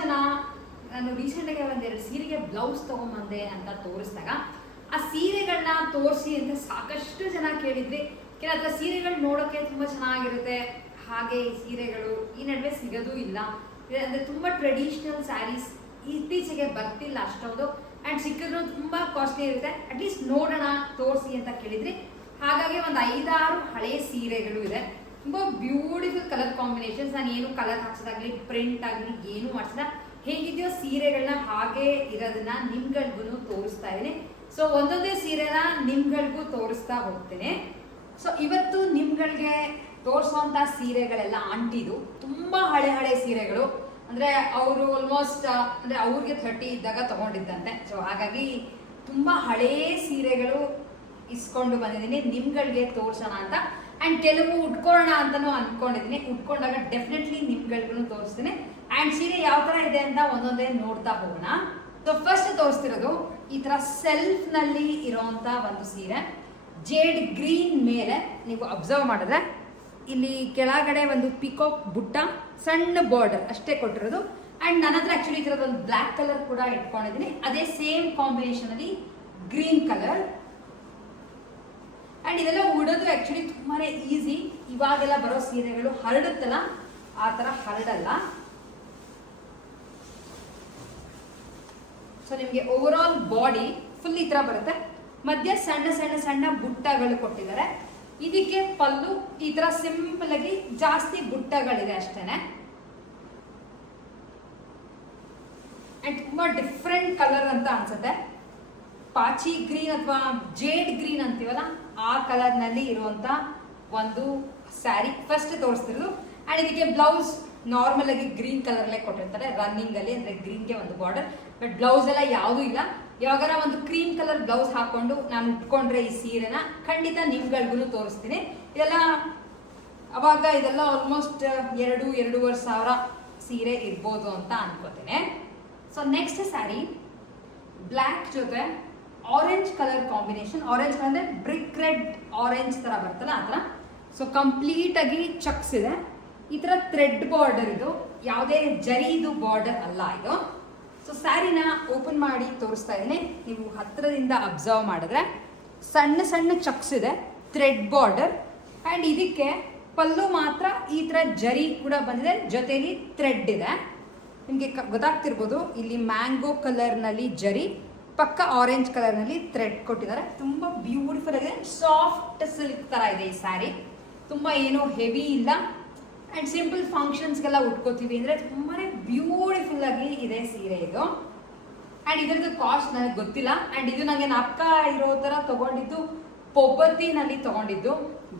ಜನ ನಾನು ರೀಸೆಂಟಾಗಿ ಒಂದೆರಡು ಸೀರೆಗೆ ಬ್ಲೌಸ್ ತೊಗೊಂಬಂದೆ ಅಂತ ತೋರಿಸಿದಾಗ, ಆ ಸೀರೆಗಳನ್ನ ತೋರಿಸಿ ಅಂತ ಸಾಕಷ್ಟು ಜನ ಕೇಳಿದ್ರಿ ಕೆಲವು ಸೀರೆಗಳು ನೋಡೋಕ್ಕೆ ತುಂಬ ಚೆನ್ನಾಗಿರುತ್ತೆ. ಹಾಗೆ ಈ ಸೀರೆಗಳು ಈ ನಡುವೆ ಸಿಗೋದು ಇಲ್ಲ. ಅಂದರೆ ಅಂದ್ರೆ ತುಂಬ ಟ್ರೆಡಿಷ್ನಲ್ ಸ್ಯಾರೀಸ್ ಇತ್ತೀಚೆಗೆ ಬರ್ತಿಲ್ಲ ಅಷ್ಟೊಂದು. ಆ್ಯಂಡ್ ಸಿಕ್ಕಿದ್ರು ತುಂಬ ಕಾಸ್ಟ್ಲಿ ಇರುತ್ತೆ. ಅಟ್ಲೀಸ್ಟ್ ನೋಡೋಣ, ತೋರಿಸಿ ಅಂತ ಕೇಳಿದ್ರಿ, ಹಾಗಾಗಿ ಒಂದು ಐದಾರು ಹಳೆ ಸೀರೆಗಳು ಇದೆ. ತುಂಬ ಬ್ಯೂಟಿಫುಲ್ ಕಲರ್ ಕಾಂಬಿನೇಷನ್ಸ್ ನಾನು ಏನು ಕಲರ್ ಹಾಕ್ಸೋದಾಗ್ಲಿ ಪ್ರಿಂಟ್ ಆಗಲಿ, ಏನು ಮಾಡಿಸಿದ ಹೇಗಿದೆಯೋ ಸೀರೆಗಳನ್ನ ಹಾಗೆ ಇರೋದನ್ನ ನಿಮ್ಗಳಿಗೂ ತೋರಿಸ್ತಾ ಇದ್ದೀನಿ. ಸೊ ಒಂದೊಂದೇ ಸೀರೆನ ನಿಮ್ಗಳಿಗೂ ತೋರಿಸ್ತಾ ಹೋಗ್ತೇನೆ. ಸೊ ಇವತ್ತು ನಿಮ್ಗಳಿಗೆ ತೋರಿಸುವಂತ ಸೀರೆಗಳೆಲ್ಲ ಆಂಟಿದು ತುಂಬಾ ಹಳೆ ಹಳೆ ಸೀರೆಗಳು. ಅಂದ್ರೆ ಅವರು ಆಲ್ಮೋಸ್ಟ್ ಅಂದ್ರೆ ಅವ್ರಿಗೆ ಥರ್ಟಿ ಇದ್ದಾಗ ತಗೊಂಡಿದ್ದಂತೆ. ಸೊ ಹಾಗಾಗಿ ತುಂಬಾ ಹಳೇ ಸೀರೆಗಳು ಇಸ್ಕೊಂಡು ಬಂದಿದ್ದೀನಿ. ನಿಮ್ಗಳಿಗೆ ತೋರ್ಸೋಣ ಅಂತ. ಅಂಡ್ ಕೆಲವು ಉಟ್ಕೊಳ್ಳೋಣ ಅಂತಾನು ಅನ್ಕೊಂಡಿದ್ದೀನಿ. ಉಟ್ಕೊಂಡಾಗ ಡೆಫಿನೆಟ್ಲಿ ನಿಮ್ಗಳಿಗೂ ತೋರಿಸ್ತೀನಿ. ಆ್ಯಂಡ್ ಸೀರೆ ಯಾವ ತರ ಇದೆ ಅಂತ ಒಂದೊಂದೇ ನೋಡ್ತಾ ಹೋಗೋಣ. ಸೊ ಫಸ್ಟ್ ತೋರಿಸ್ತಿರೋದು ಈ ತರ ಸೆಲ್ಫ್ನಲ್ಲಿ ಇರೋಂತ ಒಂದು ಸೀರೆ. ಜೇಡ್ ಗ್ರೀನ್ ಮೇಲೆ ನೀವು ಅಬ್ಸರ್ವ್ ಮಾಡಿದ್ರೆ ಇಲ್ಲಿ ಕೆಳಗಡೆ ಒಂದು ಪಿಕಾಕ್ ಬುಟ್ಟ, ಸಣ್ಣ ಬಾರ್ಡರ್ ಅಷ್ಟೇ ಕೊಟ್ಟಿರೋದು. ಆ್ಯಂಡ್ ನನ್ನ ಹತ್ರ ಆ್ಯಕ್ಚುಲಿ ಈ ಒಂದು ಬ್ಲ್ಯಾಕ್ ಕಲರ್ ಕೂಡ ಇಟ್ಕೊಂಡಿದ್ದೀನಿ. ಅದೇ ಸೇಮ್ ಕಾಂಬಿನೇಷನ್ ಅಲ್ಲಿ ಗ್ರೀನ್ ಕಲರ್ ಅಂಡ್ ಇದೆಲ್ಲ ಉಡೋದು ಆಕ್ಚುಲಿ ತುಂಬಾ ಈಸಿ ಇವಾಗೆಲ್ಲ ಬರೋ ಸೀರೆಗಳು ಹರಡುತ್ತಲ್ಲ? ಆ ತರ ಹರಡಲ್ಲ. ಸೊ ನಿಮಗೆ ಓವರ್ ಆಲ್ ಬಾಡಿ ಫುಲ್ ಈ ತರ ಬರುತ್ತೆ. ಮಧ್ಯ ಸಣ್ಣ ಸಣ್ಣ ಸಣ್ಣ ಬುಟ್ಟಗಳು ಕೊಟ್ಟಿದ್ದಾರೆ. ಇದಕ್ಕೆ ಪಲ್ಲು ಈ ತರ ಸಿಂಪಲ್ ಆಗಿ ಜಾಸ್ತಿ ಬುಟ್ಟಗಳಿದೆ ಅಷ್ಟೇನೆ. ಅಂಡ್ ತುಂಬಾ ಡಿಫ್ರೆಂಟ್ ಕಲರ್ ಅಂತ ಅನ್ಸುತ್ತೆ. ಪಾಚಿ ಗ್ರೀನ್ ಅಥವಾ ಜೇಡ್ ಗ್ರೀನ್ ಅಂತೀವಲ್ಲ, ಆ ಕಲರ್ನಲ್ಲಿ ಇರುವಂತ ಒಂದು ಸ್ಯಾರಿ ಫಸ್ಟ್ ತೋರಿಸ್ತಿರೋದು. ಅಂಡ್ ಇದಕ್ಕೆ ಬ್ಲೌಸ್ ನಾರ್ಮಲ್ ಆಗಿ ಗ್ರೀನ್ ಕಲರ್ ಅಲ್ಲೇ ಕೊಟ್ಟಿರ್ತಾರೆ. ರನ್ನಿಂಗ್ ಅಲ್ಲಿ ಅಂದ್ರೆ ಗ್ರೀನ್ಗೆ ಒಂದು ಬಾರ್ಡರ್ ಬಟ್ ಬ್ಲೌಸ್ ಎಲ್ಲ ಯಾವುದೂ ಇಲ್ಲ. ಯಾವಾಗಾರ ಒಂದು ಕ್ರೀಮ್ ಕಲರ್ ಬ್ಲೌಸ್ ಹಾಕೊಂಡು ನಾನು ಉಟ್ಕೊಂಡ್ರೆ ಈ ಸೀರೆನ, ಖಂಡಿತ ನಿಮ್ಗಳಿಗೂ ತೋರಿಸ್ತೀನಿ. ಇದೆಲ್ಲ ಅವಾಗ ಇದೆಲ್ಲ ಆಲ್ಮೋಸ್ಟ್ ಎರಡು, ಎರಡೂವರೆ ಸಾವಿರ ಸೀರೆ ಇರ್ಬೋದು ಅಂತ ಅನ್ಕೋತೇನೆ. ಸೊ ನೆಕ್ಸ್ಟ್ ಸ್ಯಾರಿ ಬ್ಲ್ಯಾಕ್ ಜೊತೆ orange colour combination orange colour ಅಂದರೆ ಬ್ರಿಕ್ ರೆಡ್ ಆರೆಂಜ್ ಥರ ಬರ್ತಲ್ಲ, ಆ ಥರ ಸೊ ಕಂಪ್ಲೀಟಾಗಿ ಚಕ್ಸ್ ಇದೆ. ಈ ಥರ ಥ್ರೆಡ್ ಬಾರ್ಡರ್ ಇದು. ಯಾವುದೇ ಜರಿದು ಬಾರ್ಡರ್ ಅಲ್ಲ ಇದು. ಸೊ ಸ್ಯಾರಿನ ಓಪನ್ ಮಾಡಿ ತೋರಿಸ್ತಾ ಇದ್ದೀನಿ. ನೀವು ಹತ್ತಿರದಿಂದ ಅಬ್ಸರ್ವ್ ಮಾಡಿದ್ರೆ ಸಣ್ಣ ಸಣ್ಣ ಚಕ್ಸ್ ಇದೆ ಥ್ರೆಡ್ ಬಾರ್ಡರ್ ಆ್ಯಂಡ್ ಇದಕ್ಕೆ ಪಲ್ಲು ಮಾತ್ರ ಈ ಥರ ಜರಿ ಕೂಡ ಬಂದಿದೆ. ಜೊತೆಯಲ್ಲಿ ಥ್ರೆಡ್ ಇದೆ. ನಿಮಗೆ ಗೊತ್ತಾಗ್ತಿರ್ಬೋದು, ಇಲ್ಲಿ ಮ್ಯಾಂಗೋ ಕಲರ್ನಲ್ಲಿ ಜರಿ ಪಕ್ಕ ಆರೆಂಜ್ ಕಲರ್ನಲ್ಲಿ ಥ್ರೆಡ್ ಕೊಟ್ಟಿದ್ದಾರೆ. ತುಂಬ ಬ್ಯೂಟಿಫುಲ್ ಆಗಿದೆ. ಸಾಫ್ಟ್ ಸಿಲ್ಕ್ ಥರ ಇದೆ ಈ ಸ್ಯಾರಿ ತುಂಬ ಏನು ಹೆವಿ ಇಲ್ಲ. ಆ್ಯಂಡ್ ಸಿಂಪಲ್ ಫಂಕ್ಷನ್ಸ್ಗೆಲ್ಲ ಉಟ್ಕೋತೀವಿ. ಅಂದರೆ ತುಂಬಾ ಬ್ಯೂಟಿಫುಲ್ ಆಗಿ ಇದೆ ಸೀರೆ ಇದು. ಆ್ಯಂಡ್ ಇದ್ರದ್ದು ಕಾಸ್ಟ್ ನನಗೆ ಗೊತ್ತಿಲ್ಲ. ಆ್ಯಂಡ್ ಇದು ನನಗೆ ಅಕ್ಕ ಇರೋ ಥರ ತಗೊಂಡಿದ್ದು, ಪೊಬ್ಬತ್ತಿನಲ್ಲಿ ತಗೊಂಡಿದ್ದು.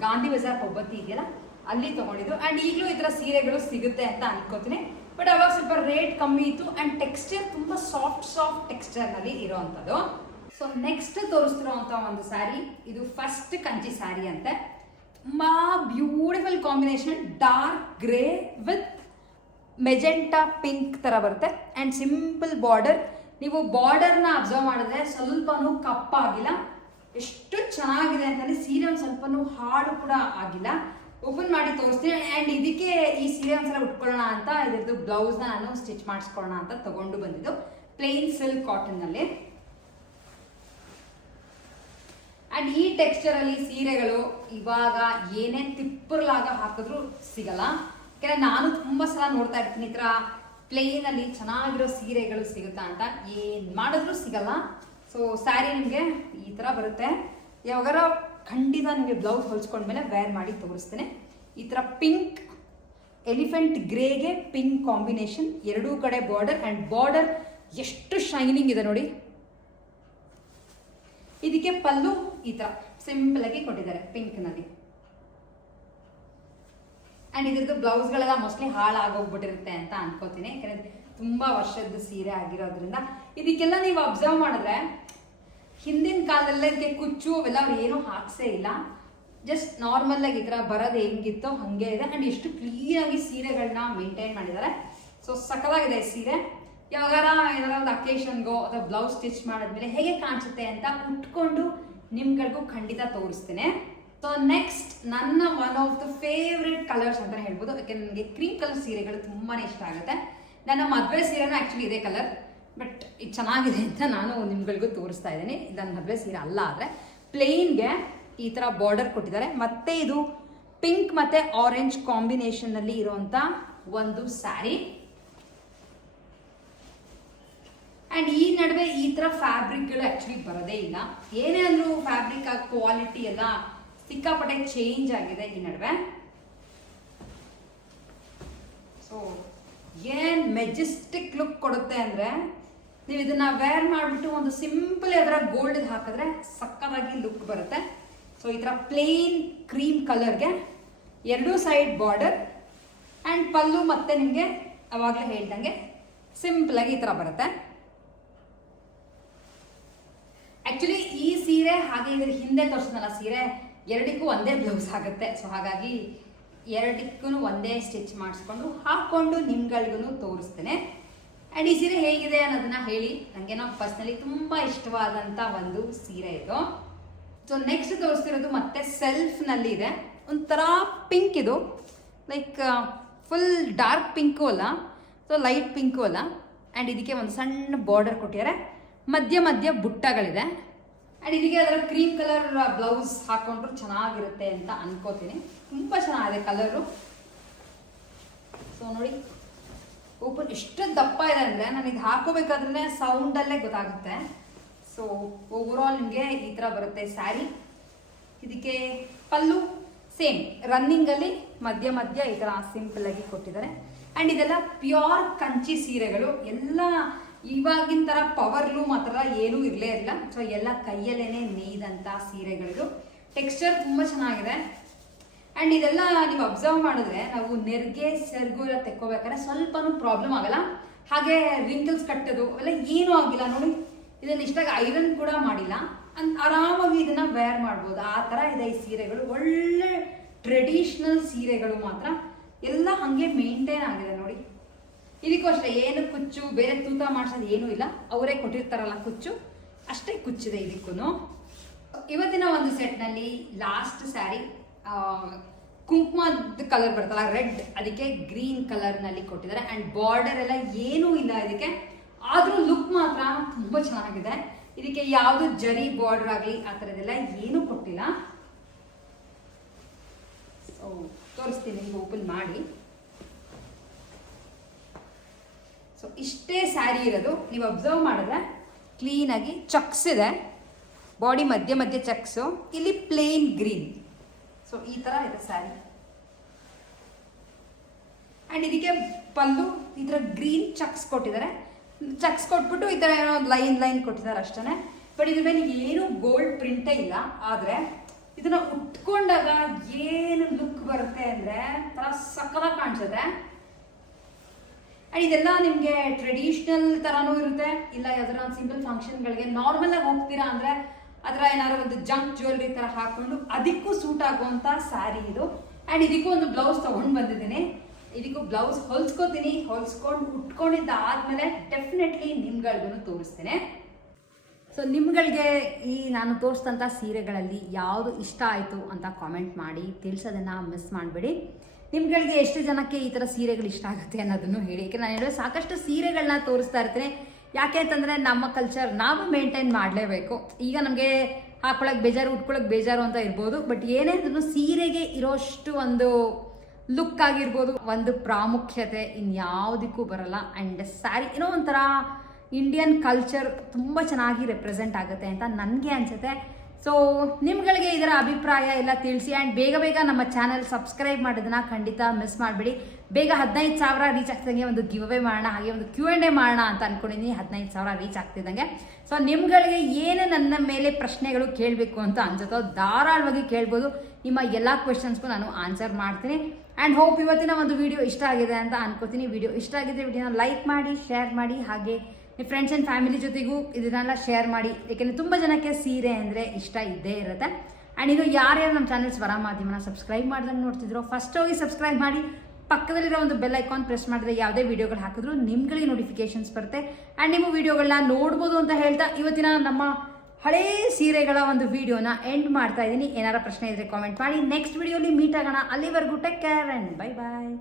ಗಾಂಧಿ ಬಜಾರ್ ಪೊಬ್ಬತ್ತಿ ಇದೆಯಲ್ಲ, ಅಲ್ಲಿ ತಗೊಂಡಿದ್ದು. ಆ್ಯಂಡ್ ಈಗಲೂ ಈ ಥರ ಸೀರೆಗಳು ಸಿಗುತ್ತೆ ಅಂತ ಅನ್ಕೋತೀನಿ. ಬಟ್ ಅವಾಗ ಸ್ವಲ್ಪ ರೇಟ್ ಕಮ್ಮಿ ಇತ್ತು ಆ್ಯಂಡ್ ಟೆಕ್ಸ್ಚರ್ ತುಂಬ ಸಾಫ್ಟ್ ಸಾಫ್ಟ್ ಟೆಕ್ಸ್ಚರ್ನಲ್ಲಿ ಇರೋವಂಥದ್ದು. ಸೊ ನೆಕ್ಸ್ಟ್ ತೋರಿಸ್ತಿರೋವಂಥ ಒಂದು ಸ್ಯಾರಿ ಇದು ಫಸ್ಟ್ ಕಂಚಿ ಸ್ಯಾರಿ ಅಂತೆ. ತುಂಬ beautiful combination dark grey with magenta pink ಥರ ಬರುತ್ತೆ. ಆ್ಯಂಡ್ ಸಿಂಪಲ್ ಬಾರ್ಡರ್ ನೀವು ಬಾರ್ಡರ್ನ ಅಬ್ಸರ್ವ್ ಮಾಡಿದ್ರೆ ಸ್ವಲ್ಪನೂ ಕಪ್ಪಾಗಿಲ್ಲ. ಎಷ್ಟು ಚೆನ್ನಾಗಿದೆ ಅಂತಂದ್ರೆ ಸೀರೆ ಒಂದು ಸ್ವಲ್ಪನೂ ಹಾಳು ಕೂಡ ಆಗಿಲ್ಲ. ಓಪನ್ ಮಾಡಿ ತೋರಿಸ್ತೀನಿ. ಆ್ಯಂಡ್ ಇದಕ್ಕೆ ಈ ಸೀರೆ ಒಂದ್ಸಲ ಉಟ್ಕೊಳ್ಳೋಣ ಅಂತ, ಇದ್ರದ್ದು ಬ್ಲೌಸ್ನ ನಾನು ಸ್ಟಿಚ್ ಮಾಡಿಸ್ಕೊಳ್ಳೋಣ ಅಂತ ತಗೊಂಡು ಬಂದಿದ್ದು. ಪ್ಲೇನ್ ಸಿಲ್ಕ್ ಕಾಟನ್ನಲ್ಲಿ ಅಂಡ್ ಈ ಟೆಕ್ಸ್ಚರ್ ಅಲ್ಲಿ ಸೀರೆಗಳು ಇವಾಗ ಏನೇ ತಿಪ್ಪರ್ಲಾಗ ಹಾಕಿದ್ರು ಸಿಗಲ್ಲ. ಯಾಕಂದ್ರೆ ನಾನು ತುಂಬಾ ಸಲ ನೋಡ್ತಾ ಇರ್ತೀನಿ ಈ ಥರ ಪ್ಲೇನ್ ಅಲ್ಲಿ ಚೆನ್ನಾಗಿರೋ ಸೀರೆಗಳು ಸಿಗುತ್ತಾ ಅಂತ. ಏನು ಮಾಡಿದ್ರು ಸಿಗಲ್ಲ. ಸೊ ಸ್ಯಾರಿ ನಿಮಗೆ ಈ ತರ ಬರುತ್ತೆ. ಯಾವಾಗಾರ ಖಂಡಿತ ನಿಮಗೆ ಬ್ಲೌಸ್ ಹೊಲ್ಸ್ಕೊಂಡ್ಮೇಲೆ ವೇರ್ ಮಾಡಿ ತೋರಿಸ್ತೇನೆ. ಈ ಥರ ಪಿಂಕ್ ಎಲಿಫೆಂಟ್ ಗ್ರೇಗೆ ಪಿಂಕ್ ಕಾಂಬಿನೇಷನ್ ಎರಡೂ ಕಡೆ ಬಾರ್ಡರ್ ಆ್ಯಂಡ್ ಬಾರ್ಡರ್ ಎಷ್ಟು ಶೈನಿಂಗ್ ಇದೆ ನೋಡಿ. ಇದಕ್ಕೆ ಪಲ್ಲು ಈ ಥರ ಸಿಂಪಲ್ ಆಗಿ ಕೊಟ್ಟಿದ್ದಾರೆ ಪಿಂಕ್ನಲ್ಲಿ ಆ್ಯಂಡ್ ಇದ್ರದ್ದು ಬ್ಲೌಸ್ಗಳೆಲ್ಲ ಮೋಸ್ಟ್ಲಿ ಹಾಳಾಗೋಗ್ಬಿಟ್ಟಿರುತ್ತೆ ಅಂತ ಅನ್ಕೋತೀನಿ. ಯಾಕಂದ್ರೆ ತುಂಬಾ ವರ್ಷದ ಸೀರೆ ಆಗಿರೋದ್ರಿಂದ. ಇದಕ್ಕೆಲ್ಲ ನೀವು ಅಬ್ಸರ್ವ್ ಮಾಡಿದ್ರೆ ಹಿಂದಿನ ಕಾಲದಲ್ಲೇ ಇದಕ್ಕೆ ಕುಚ್ಚು ಅವೆಲ್ಲ ಅವ್ರು ಏನೂ ಹಾಕ್ಸೇ ಇಲ್ಲ. ಜಸ್ಟ್ ನಾರ್ಮಲ್ ಆಗಿ ಈ ಥರ ಬರೋದು ಹೆಂಗಿತ್ತೋ ಹಂಗೆ ಇದೆ. ಅಂಡ್ ಎಷ್ಟು ಆಗಿ ಸೀರೆಗಳನ್ನ ಮೇಂಟೈನ್ ಮಾಡಿದ್ದಾರೆ. ಸೊ ಸಕಲಾಗಿದೆ ಸೀರೆ. ಯಾವಾಗಾರ ಏನಾರ ಒಂದು ಅಕೇಶನ್ಗೋ ಅಥವಾ ಬ್ಲೌಸ್ ಸ್ಟಿಚ್ ಮಾಡಿದ್ಮೇಲೆ ಹೇಗೆ ಕಾಣಿಸುತ್ತೆ ಅಂತ ಉಟ್ಕೊಂಡು ನಿಮ್ಗಳಿಗೂ ಖಂಡಿತ ತೋರಿಸ್ತೇನೆ. ಸೊ ನೆಕ್ಸ್ಟ್ ನನ್ನ one of the favourite colours ಅಂತ ಹೇಳ್ಬೋದು. ಯಾಕೆ ನನಗೆ ಕ್ರೀಮ್ ಕಲರ್ ಸೀರೆಗಳು ತುಂಬಾ ಇಷ್ಟ ಆಗುತ್ತೆ. ನನ್ನ ಮದುವೆ ಸೀರೆನೂ ಆ್ಯಕ್ಚುಲಿ ಇದೇ ಕಲರ್ ಬಟ್ ಇದು ಚೆನ್ನಾಗಿದೆ ಅಂತ ನಾನು ನಿಮ್ಗಳಿಗೂ ತೋರಿಸ್ತಾ ಇದ್ದೀನಿ. ಇದನ್ನು ಮದುವೆ ಸೀರೆ ಅಲ್ಲ ಆದರೆ ಪ್ಲೇನ್ಗೆ ಈ ಥರ ಬಾರ್ಡರ್ ಕೊಟ್ಟಿದ್ದಾರೆ. ಮತ್ತೆ ಇದು ಪಿಂಕ್ ಮತ್ತು ಆರೆಂಜ್ ಕಾಂಬಿನೇಷನ್ನಲ್ಲಿ ಇರುವಂಥ ಒಂದು ಸ್ಯಾರಿ ಆ್ಯಂಡ್ ಈ ನಡುವೆ ಈ ಥರ ಫ್ಯಾಬ್ರಿಕ್ಗಳು ಆ್ಯಕ್ಚುಲಿ ಬರೋದೇ ಇಲ್ಲ. ಏನೇ ಅಂದರೂ ಫ್ಯಾಬ್ರಿಕ್ ಕ್ವಾಲಿಟಿ ಎಲ್ಲ ಸಿಕ್ಕಾಪಟ್ಟೆ ಚೇಂಜ್ ಆಗಿದೆ ಈ ನಡುವೆ. ಸೊ ಏನ್ ಮೆಜೆಸ್ಟಿಕ್ ಲುಕ್ ಕೊಡುತ್ತೆ ಅಂದ್ರೆ ನೀವು ಇದನ್ನ ವೇರ್ ಮಾಡಿಬಿಟ್ಟು ಒಂದು ಸಿಂಪಲ್ ಅದರ ಗೋಲ್ಡ್ ಹಾಕಿದ್ರೆ ಸಕ್ಕತ್ತಾಗಿ ಲುಕ್ ಬರುತ್ತೆ. ಸೊ ಈ ಥರ ಪ್ಲೇನ್ ಕ್ರೀಮ್ ಕಲರ್ಗೆ ಎರಡೂ ಸೈಡ್ ಬಾರ್ಡರ್ ಆ್ಯಂಡ್ ಪಲ್ಲು ಮತ್ತೆ ನಿಮಗೆ ಅವಾಗಲೇ ಹೇಳ್ದಂಗೆ ಸಿಂಪಲ್ ಆಗಿ ಈ ಥರ ಬರುತ್ತೆ. ಆ್ಯಕ್ಚುಲಿ ಈ ಸೀರೆ ಹಾಗೆ ಇದ್ರ ಹಿಂದೆ ತೋರಿಸಿದ್ನಲ್ಲ ಸೀರೆ, ಎರಡಕ್ಕೂ ಒಂದೇ ಬ್ಲೌಸ್ ಆಗುತ್ತೆ. ಸೊ ಹಾಗಾಗಿ ಎರಡಕ್ಕೂ ಒಂದೇ ಸ್ಟಿಚ್ ಮಾಡಿಸ್ಕೊಂಡು ಹಾಕ್ಕೊಂಡು ನಿಮ್ಗಳಿಗೂ ತೋರಿಸ್ತೇನೆ. ಆ್ಯಂಡ್ ಈ ಸೀರೆ ಹೇಗಿದೆ ಅನ್ನೋದನ್ನ ಹೇಳಿ. ನನಗೇನೋ ಪರ್ಸ್ನಲಿ ತುಂಬ ಇಷ್ಟವಾದಂಥ ಒಂದು ಸೀರೆ ಇದು. ಸೊ ನೆಕ್ಸ್ಟ್ ತೋರಿಸ್ತಿರೋದು ಮತ್ತೆ ಸೆಲ್ಫ್ನಲ್ಲಿ ಇದೆ. ಒಂಥರ ಪಿಂಕ್ ಇದು. ಲೈಕ್ ಫುಲ್ ಡಾರ್ಕ್ ಪಿಂಕು ಅಲ್ಲ. ಸೊ ಲೈಟ್ ಪಿಂಕು ಅಲ್ಲ. ಆ್ಯಂಡ್ ಇದಕ್ಕೆ ಒಂದು ಸಣ್ಣ ಬಾರ್ಡರ್ ಕೊಟ್ಟಿದ್ದಾರೆ. ಮಧ್ಯ ಮಧ್ಯ ಬುಟ್ಟಗಳಿದೆ. ಆ್ಯಂಡ್ ಇದಕ್ಕೆ ಅದರ ಕ್ರೀಮ್ ಕಲರ್ ಬ್ಲೌಸ್ ಹಾಕೊಂಡ್ರು ಚೆನ್ನಾಗಿರುತ್ತೆ ಅಂತ ಅನ್ಕೋತೀನಿ. ತುಂಬ ಚೆನ್ನಾಗಿದೆ ಕಲರು ಸೊ ನೋಡಿ. ಓಪನ್ ಎಷ್ಟು ದಪ್ಪ ಇದೆ ಅಂದರೆ ನಾನು ಇದು ಹಾಕೋಬೇಕಾದ್ರೆ ಸೌಂಡಲ್ಲೇ ಗೊತ್ತಾಗುತ್ತೆ. ಸೊ ಓವರಾಲ್ ನಿಮಗೆ ಈ ಥರ ಬರುತ್ತೆ ಸ್ಯಾರಿ ಇದಕ್ಕೆ ಪಲ್ಲು ಸೇಮ್ ರನ್ನಿಂಗಲ್ಲಿ ಮಧ್ಯ ಮಧ್ಯ ಈ ಥರ ಸಿಂಪಲ್ ಆಗಿ ಕೊಟ್ಟಿದ್ದಾರೆ. ಆ್ಯಂಡ್ ಇದೆಲ್ಲ ಪ್ಯೂರ್ ಕಂಚಿ ಸೀರೆಗಳು. ಎಲ್ಲ ಇವಾಗಿನ ಥರ ಪವರ್ಲು ಮಾತ್ರ ಏನೂ ಇರಲೇ ಇಲ್ಲ. ಸೊ ಎಲ್ಲ ಕೈಯಲ್ಲೇ ನೇಯ್ದಂಥ ಸೀರೆಗಳು ಟೆಕ್ಸ್ಚರ್ ತುಂಬ ಚೆನ್ನಾಗಿದೆ. ಆ್ಯಂಡ್ ಇದೆಲ್ಲ ನೀವು ಅಬ್ಸರ್ವ್ ಮಾಡಿದ್ರೆ ನಾವು ನೆರಿಗೆ, ಸೆರ್ಗು ಎಲ್ಲ ತೆಕ್ಕೋಬೇಕಾದ್ರೆ ಸ್ವಲ್ಪನೂ ಪ್ರಾಬ್ಲಮ್ ಆಗಲ್ಲ. ಹಾಗೆ ರಿಂಕಲ್ಸ್ ಕಟ್ಟೋದು ಎಲ್ಲ ಏನೂ ಆಗಿಲ್ಲ ನೋಡಿ. ಇದನ್ನ ಇಷ್ಟಾಗಿ ಐರನ್ ಕೂಡ ಮಾಡಿಲ್ಲ. ಅಂತ ಆರಾಮಾಗಿ ಇದನ್ನ ವೇರ್ ಮಾಡ್ಬೋದು. ಆ ಥರ ಇದೆ ಈ ಸೀರೆಗಳು. ಒಳ್ಳೆ ಟ್ರೆಡಿಷ್ನಲ್ ಸೀರೆಗಳು ಮಾತ್ರ. ಎಲ್ಲ ಹಾಗೆ ಮೇಂಟೈನ್ ಆಗಿದೆ ನೋಡಿ. ಇದಕ್ಕೂ ಅಷ್ಟೇ, ಏನು ಕುಚ್ಚು, ಬೇರೆ ತೂತ ಮಾಡ್ಸೋದು ಏನೂ ಇಲ್ಲ. ಅವರೇ ಕೊಟ್ಟಿರ್ತಾರಲ್ಲ ಕುಚ್ಚು. ಅಷ್ಟೇ ಕುಚ್ಚಿದೆ ಇದಕ್ಕೂ ಇವತ್ತಿನ ಒಂದು ಸೆಟ್ನಲ್ಲಿ ಲಾಸ್ಟ್ ಸ್ಯಾರಿ ಕುಂಕುಮದ ಕಲರ್ ಬರ್ತಲ್ಲ ರೆಡ್ ಅದಕ್ಕೆ ಗ್ರೀನ್ ಕಲರ್ನಲ್ಲಿ ಕೊಟ್ಟಿದ್ದಾರೆ. ಆ್ಯಂಡ್ ಬಾರ್ಡರ್ ಎಲ್ಲ ಏನೂ ಇಲ್ಲ ಇದಕ್ಕೆ. ಆದರೂ ಲುಕ್ ಮಾತ್ರ ತುಂಬ ಚೆನ್ನಾಗಿದೆ. ಇದಕ್ಕೆ ಯಾವುದು ಜರಿ ಬಾರ್ಡರ್ ಆಗಲಿ, ಆ ಥರದ್ದೆಲ್ಲ ಏನೂ ಕೊಟ್ಟಿಲ್ಲ. ಸೊ ತೋರಿಸ್ತೀನಿ ಓಪನ್ ಮಾಡಿ. ಸೊ ಇಷ್ಟೇ ಸ್ಯಾರಿ ಇರೋದು. ನೀವು ಅಬ್ಸರ್ವ್ ಮಾಡಿದ್ರೆ ಕ್ಲೀನಾಗಿ ಚಕ್ಸ್ ಇದೆ. ಬಾಡಿ ಮಧ್ಯ ಮಧ್ಯ ಚಕ್ಸು ಇಲ್ಲಿ ಪ್ಲೇನ್ ಗ್ರೀನ್ ಸೊ ಈ ಥರ ಇದೆ ಸ್ಯಾರಿ ಆ್ಯಂಡ್ ಇದಕ್ಕೆ ಪಲ್ಲು, ಈ ಥರ ಗ್ರೀನ್ ಚಕ್ಸ್ ಕೊಟ್ಟಿದ್ದಾರೆ. ಚಕ್ಸ್ ಕೊಟ್ಬಿಟ್ಟು ಈ ಥರ ಏನೋ ಲೈನ್ ಲೈನ್ ಕೊಟ್ಟಿದ್ದಾರೆ ಅಷ್ಟೇ ಬಟ್ ಇದ್ರ ಮೇಲೆ ಏನು ಗೋಲ್ಡ್ ಪ್ರಿಂಟೇ ಇಲ್ಲ. ಆದರೆ ಇದನ್ನ ಉಟ್ಕೊಂಡಾಗ ಏನು ಲುಕ್ ಬರುತ್ತೆ ಅಂದರೆ ಥರ ಸಕಲ ಕಾಣಿಸುತ್ತೆ. ಆ್ಯಂಡ್ ಇದೆಲ್ಲ ನಿಮಗೆ ಟ್ರೆಡಿಷ್ನಲ್ ಥರನೂ ಇರುತ್ತೆ. ಇಲ್ಲ ಯಾವ್ದಾರ ಸಿಂಪಲ್ ಫಂಕ್ಷನ್ಗಳಿಗೆ ನಾರ್ಮಲ್ ಆಗಿ ಹೋಗ್ತೀರಾ ಅಂದರೆ ಅದರ ಏನಾದ್ರು ಒಂದು ಜಂಕ್ ಜ್ಯುವೆಲ್ರಿ ಥರ ಹಾಕೊಂಡು ಅದಕ್ಕೂ ಸೂಟ್ ಆಗುವಂಥ ಸ್ಯಾರಿ ಇದು. ಆ್ಯಂಡ್ ಇದಕ್ಕೂ ಒಂದು ಬ್ಲೌಸ್ ತೊಗೊಂಡು ಬಂದಿದ್ದೀನಿ. ಇದಕ್ಕೂ ಬ್ಲೌಸ್ ಹೊಲ್ಸ್ಕೊತೀನಿ. ಹೊಲ್ಸ್ಕೊಂಡು ಉಟ್ಕೊಂಡಿದ್ದ ಆದ್ಮೇಲೆ ಡೆಫಿನೆಟ್ಲಿ ನಿಮ್ಗಳಿಗೂ ತೋರಿಸ್ತೇನೆ. ಸೊ ನಿಮ್ಗಳಿಗೆ ಈ ನಾನು ತೋರಿಸಿದಂಥ ಸೀರೆಗಳಲ್ಲಿ ಯಾವುದು ಇಷ್ಟ ಆಯಿತು ಅಂತ ಕಾಮೆಂಟ್ ಮಾಡಿ. ತಿಳಿಸೋದನ್ನು ಮಿಸ್ ಮಾಡಬೇಡಿ. ನಿಮ್ಗಳಿಗೆ ಎಷ್ಟು ಜನಕ್ಕೆ ಈ ಥರ ಸೀರೆಗಳು ಇಷ್ಟ ಆಗುತ್ತೆ ಅನ್ನೋದನ್ನು ಹೇಳಿ. ಯಾಕೆ ನಾನು ಹೇಳಿದ್ರೆ ಸಾಕಷ್ಟು ಸೀರೆಗಳನ್ನ ತೋರಿಸ್ತಾ ಇರ್ತೀನಿ. ಯಾಕೆ ಅಂತಂದರೆ ನಮ್ಮ ಕಲ್ಚರ್ ನಾವು ಮೇಂಟೈನ್ ಮಾಡಲೇಬೇಕು. ಈಗ ನಮಗೆ ಹಾಕೊಳಕ್ಕೆ ಬೇಜಾರು ಉಟ್ಕೊಳಕ್ಕೆ ಬೇಜಾರು ಅಂತ ಇರ್ಬೋದು ಬಟ್ ಏನೇ ಅಂದ್ರೂ ಸೀರೆಗೆ ಇರೋಷ್ಟು ಒಂದು ಲುಕ್ ಆಗಿರ್ಬೋದು, ಒಂದು ಪ್ರಾಮುಖ್ಯತೆ ಇನ್ಯಾವುದಕ್ಕೂ ಬರಲ್ಲ. ಆ್ಯಂಡ್ ಸ್ಯಾರಿ ಏನೋ ಒಂಥರ ಇಂಡಿಯನ್ ಕಲ್ಚರ್ ತುಂಬ ಚೆನ್ನಾಗಿ ರೆಪ್ರೆಸೆಂಟ್ ಆಗುತ್ತೆ ಅಂತ ನನಗೆ ಅನಿಸುತ್ತೆ. ಸೊ ನಿಮ್ಗಳಿಗೆ ಇದರ ಅಭಿಪ್ರಾಯ ಎಲ್ಲ ತಿಳಿಸಿ ಆ್ಯಂಡ್ ಬೇಗ ಬೇಗ ನಮ್ಮ ಚಾನಲ್ ಸಬ್ಸ್ಕ್ರೈಬ್ ಮಾಡೋದನ್ನ ಖಂಡಿತ ಮಿಸ್ ಮಾಡಬೇಡಿ. ಬೇಗ ಹದಿನೈದು ಸಾವಿರ ರೀಚ್ ಆಗ್ತಿದ್ದಂಗೆ ಒಂದು ಗಿವ್ ಅವೇ ಮಾಡೋಣ, ಹಾಗೆ ಒಂದು ಕ್ಯೂ ಆ್ಯಂಡ್ ಎ ಮಾಡೋಣ ಅಂತ ಅಂದ್ಕೊಂಡಿದ್ದೀನಿ ಹದಿನೈದು ಸಾವಿರ ರೀಚ್ ಆಗ್ತಿದ್ದಂಗೆ ಸೊ ನಿಮ್ಗಳಿಗೆ ಏನು ನನ್ನ ಮೇಲೆ ಪ್ರಶ್ನೆಗಳು ಕೇಳಬೇಕು ಅಂತ ಅನ್ಸುತ್ತೋ ಧಾರಾಳವಾಗಿ ಕೇಳ್ಬೋದು. ನಿಮ್ಮ ಎಲ್ಲ ಕ್ವೆಶನ್ಸ್ಗೂ ನಾನು ಆನ್ಸರ್ ಮಾಡ್ತೀನಿ. ಆ್ಯಂಡ್ ಹೋಪ್ ಇವತ್ತಿನ ಒಂದು ವಿಡಿಯೋ ಇಷ್ಟ ಆಗಿದೆ ಅಂತ ಅನ್ಕೋತೀನಿ. ವಿಡಿಯೋ ಇಷ್ಟ ಆಗಿದೆ ವಿಡಿಯೋನ ಲೈಕ್ ಮಾಡಿ ಶೇರ್ ಮಾಡಿ, ಹಾಗೆ ನಿಮ್ಮ ಫ್ರೆಂಡ್ಸ್ ಆ್ಯಂಡ್ ಫ್ಯಾಮಿಲಿ ಜೊತೆಗೂ ಇದನ್ನೆಲ್ಲ ಶೇರ್ ಮಾಡಿ. ಯಾಕೆಂದರೆ ತುಂಬ ಜನಕ್ಕೆ ಸೀರೆ ಅಂದರೆ ಇಷ್ಟ ಇದ್ದೇ ಇರುತ್ತೆ. ಆ್ಯಂಡ್ ಇದು ಯಾರ್ಯಾರು ನಮ್ಮ ಚಾನಲ್ಸ್ ವರ ಮಾಧ್ಯಮನ ಸಬ್ಸ್ಕ್ರೈಬ್ ಮಾಡ್ದಂಗೆ ನೋಡ್ತಿದ್ರು ಫಸ್ಟ್ ಹೋಗಿ ಸಬ್ಸ್ಕ್ರೈಬ್ ಮಾಡಿ. ಪಕ್ಕದಲ್ಲಿರೋ ಒಂದು ಬೆಲ್ ಐಕಾನ್ ಪ್ರೆಸ್ ಮಾಡಿದ್ರೆ ಯಾವುದೇ ವಿಡಿಯೋಗಳು ಹಾಕಿದ್ರು ನಿಮ್ಗಳಿಗೆ ನೋಟಿಫಿಕೇಶನ್ಸ್ ಬರುತ್ತೆ. ಆ್ಯಂಡ್ ನಿಮ್ಮ ವಿಡಿಯೋಗಳನ್ನ ನೋಡ್ಬೋದು ಅಂತ ಹೇಳ್ತಾ ಇವತ್ತಿನ ನಮ್ಮ ಹಳೇ ಸೀರೆಗಳ ಒಂದು ವಿಡಿಯೋನ ಎಂಡ್ ಮಾಡ್ತಾ ಇದ್ದೀನಿ ಏನಾರ ಪ್ರಶ್ನೆ ಇದ್ರೆ ಕಾಮೆಂಟ್ ಮಾಡಿ. ನೆಕ್ಸ್ಟ್ ವಿಡಿಯೋಲಿ ಮೀಟ್ ಆಗೋಣ. ಅಲ್ಲಿವರೆಗೂ take care and bye bye